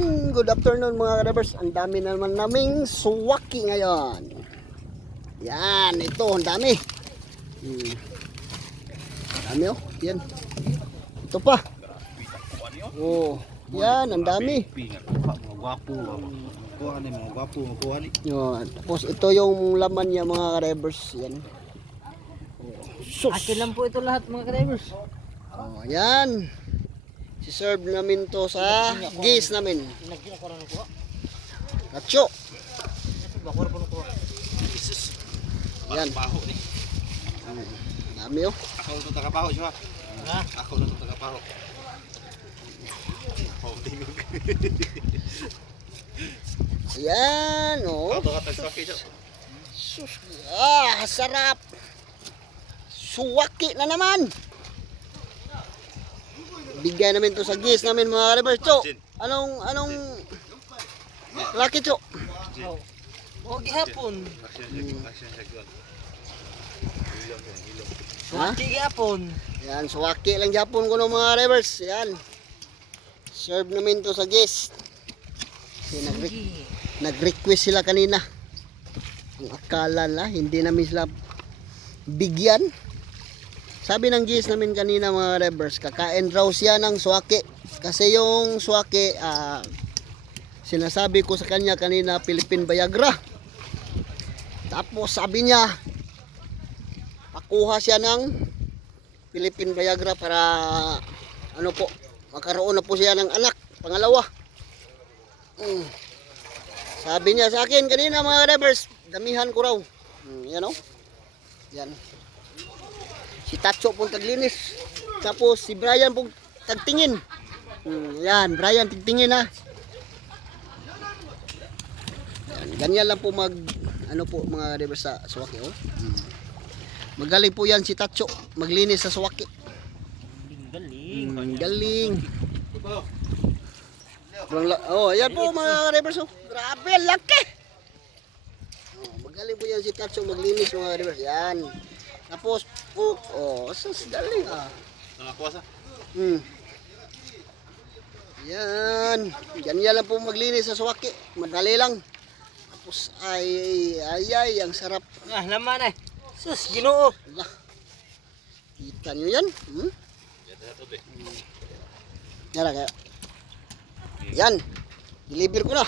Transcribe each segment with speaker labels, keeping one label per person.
Speaker 1: Yan, good afternoon mga drivers. Ang dami na naman naming suwaki ngayon. Yan, ito, ang dami. Hmm. Ang dami oh, yan. Ito pa. Oh, yan, ang dami. Yan. Tapos ito yung laman niya mga drivers. Yan. Oh, sus.
Speaker 2: Akin lang po ito lahat mga drivers.
Speaker 1: Oh, yan. Si-serve namin to sa gis namin.
Speaker 2: Ako.
Speaker 1: Nacho. Yan. Dami oh.
Speaker 3: Ako na tagapaho siya.
Speaker 2: Ha?
Speaker 3: Ako na tagapaho. Oh, tingog.
Speaker 1: Yan oh.
Speaker 3: Ako.
Speaker 1: Sus, ah, sarap. Suwaki na naman. Bigyan namin to sa gis namin mga rivers. Cho, anong, anong, laki cho.
Speaker 2: O gihapon.
Speaker 3: Asya siya, asya siya gwan. Ilong siya, ilong.
Speaker 1: Ha?
Speaker 2: Di gihapon.
Speaker 1: Yan, suwaki lang Japon ko no mga rivers. Yan. Serve namin to sa gis. Nag-request sila kanina. Ang akala na, hindi namin sila bigyan. Sabi ng gis namin kanina mga rivers, kakain raw siya ng suwaki. Kasi yung suwaki, ah, sinasabi ko sa kanya kanina, Philippine Viagra. Tapos sabi niya, pakuha siya ng Philippine Viagra para ano po, makaroon na po siya ng anak, pangalawa. Mm. Sabi niya sa akin kanina mga rivers, damihan ko raw. Mm, yan o. Yan. Si Tacho pong taglinis. Tapos si Brian pong tagtingin. Mm, yan, Brian tigtingin ha. Yan, ganyan lang po mag ano po mga rivers sa Suwaki oh. Mm. Magaling po yan si Tacho, maglinis sa Suwaki.
Speaker 2: Galing.
Speaker 1: Mm, galing. Oh, yan po mga rivers. Oh. Grabe, laki. Oh, magaling po yan si Tatso maglinis mga rivers. Yan. Tapos, oh, oh, sus, galing ah.
Speaker 3: Nakakuha sa?
Speaker 1: Hmm. Yan. Ganyan lang po maglinis sa suwaki. Madali lang. Tapos, ay, ay, ay, ang sarap.
Speaker 2: Ah, naman eh. Sus, ginoo.
Speaker 1: Allah. Kita nyo yan? Hmm? Yan na kaya. Yan. Deliver ko na.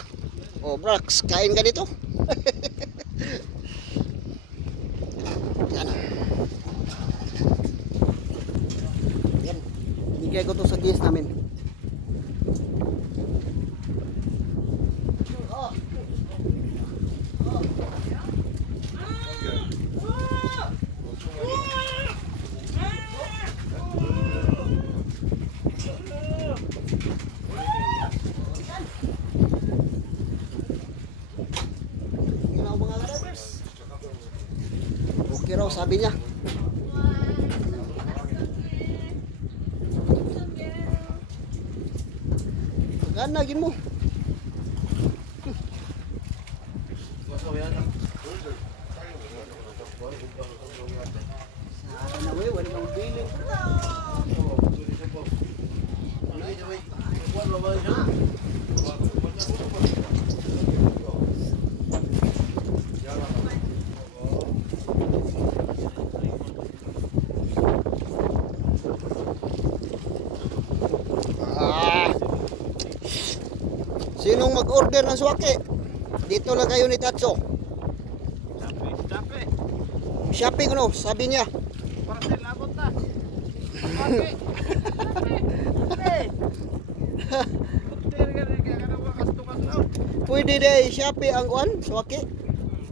Speaker 1: O, Brax, kain ka dito. Yan. Yan. Bigay ko to sa guest namin. Yun ang mga drivers. Okay raw, sabi niya. Ganagin mo. Sana na we, wala nang bilin. Ah. Sinong mag-order ng suwaki? Dito lang kayo ni Tatso.
Speaker 3: Sapi, sapi.
Speaker 1: Shopping ano, sabi niya.
Speaker 3: Para sa labot na. Na.
Speaker 1: Pwede day Shopee ang kuan, suwaki.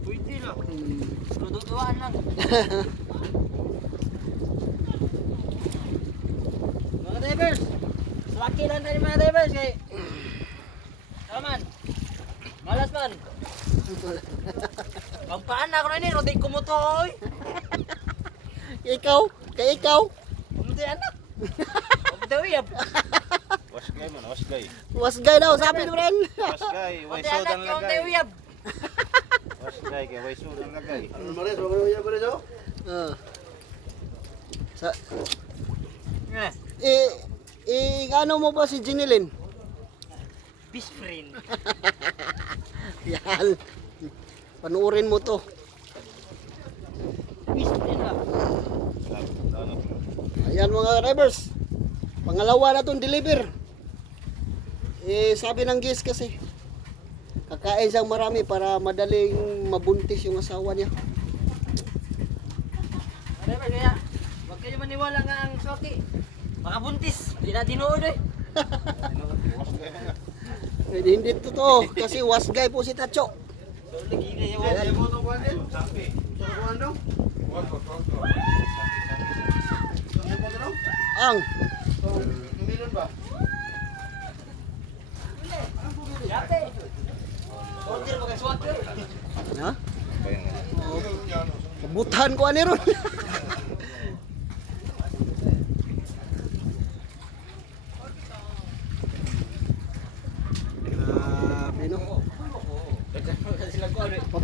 Speaker 3: Pwede na.
Speaker 2: Dududuan lang. mga drivers. Swaki lang tayo mga drivers kay. Kaman. Malas man. Pagpaan na ako na ni, roday kumutoy.
Speaker 1: Ikaw, kay ikaw,
Speaker 2: Kumutoy anak. Kumutoy yap.
Speaker 3: Wasgay man, wasgay.
Speaker 1: wasgay daw, sabi ni Bren.
Speaker 3: Wasgay, way
Speaker 2: anak,
Speaker 3: sudang
Speaker 2: kumutoy
Speaker 3: lagay.
Speaker 2: yap.
Speaker 3: Wasgay, kay way sudang lagay.
Speaker 1: Ah. Sa,
Speaker 2: Eh,
Speaker 1: eh, eh, ano mo ba si Jinilin?
Speaker 2: Best friend.
Speaker 1: Yan. Panuorin mo to.
Speaker 2: Best friend ha.
Speaker 1: Ayan mga drivers. Pangalawa na itong deliver. Eh, sabi ng guest kasi, kakain siyang marami para madaling mabuntis yung asawa niya.
Speaker 2: Mga drivers, kaya huwag kayo maniwala nga ang swaki. Makabuntis. Hindi na tinuod eh.
Speaker 1: Eh, hindi totoo kasi wasgay po si Tacho. Ang ha? Kabutan ko ani ron. Grabe no.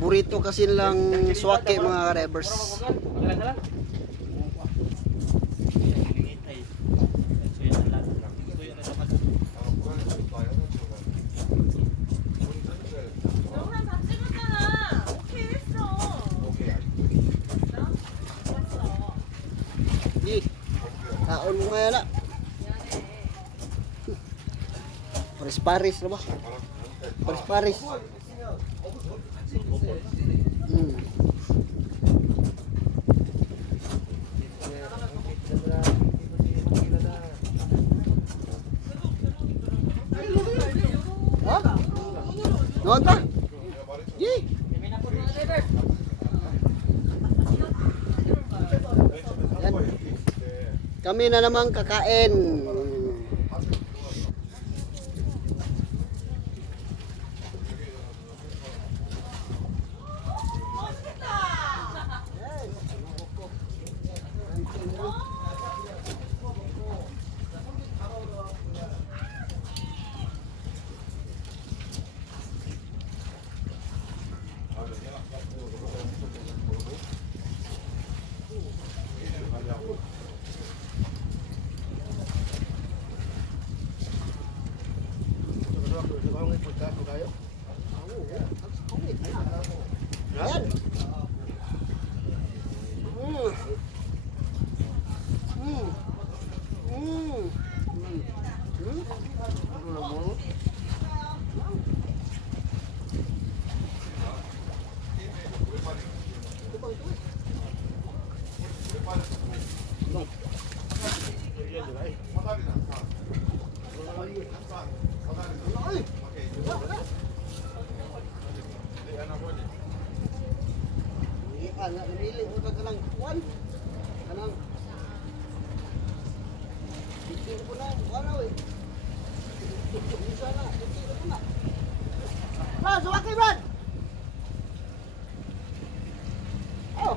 Speaker 1: Paborito kasi lang suwake mga rebers. Taon mo ngayon na. Paris-paris na ano ba? Paris-paris. Noon pa?
Speaker 2: Drivers.
Speaker 1: Yan. Kami na namang kakain. Ka na namili mo ka ng kuwan. Kanang Hindi ko na wala eh. Isa na, hindi ko na. Brad, suwaki. Oh.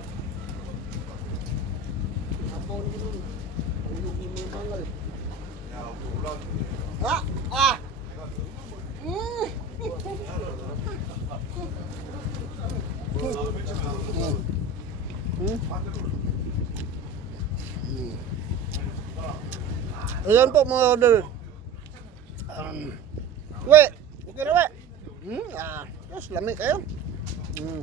Speaker 1: Apo ni nun. Ulog ni mo mangal. Ah, ah. Mm. Hmm? Hmm. Ayan po mga order. Um, we, okay na we. Hmm, ah, yes, lamig kayo. Hmm.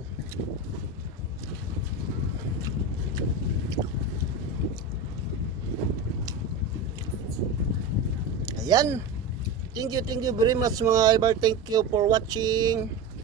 Speaker 1: Ayan. Thank you, thank you very much mga Ibar. Thank you for watching.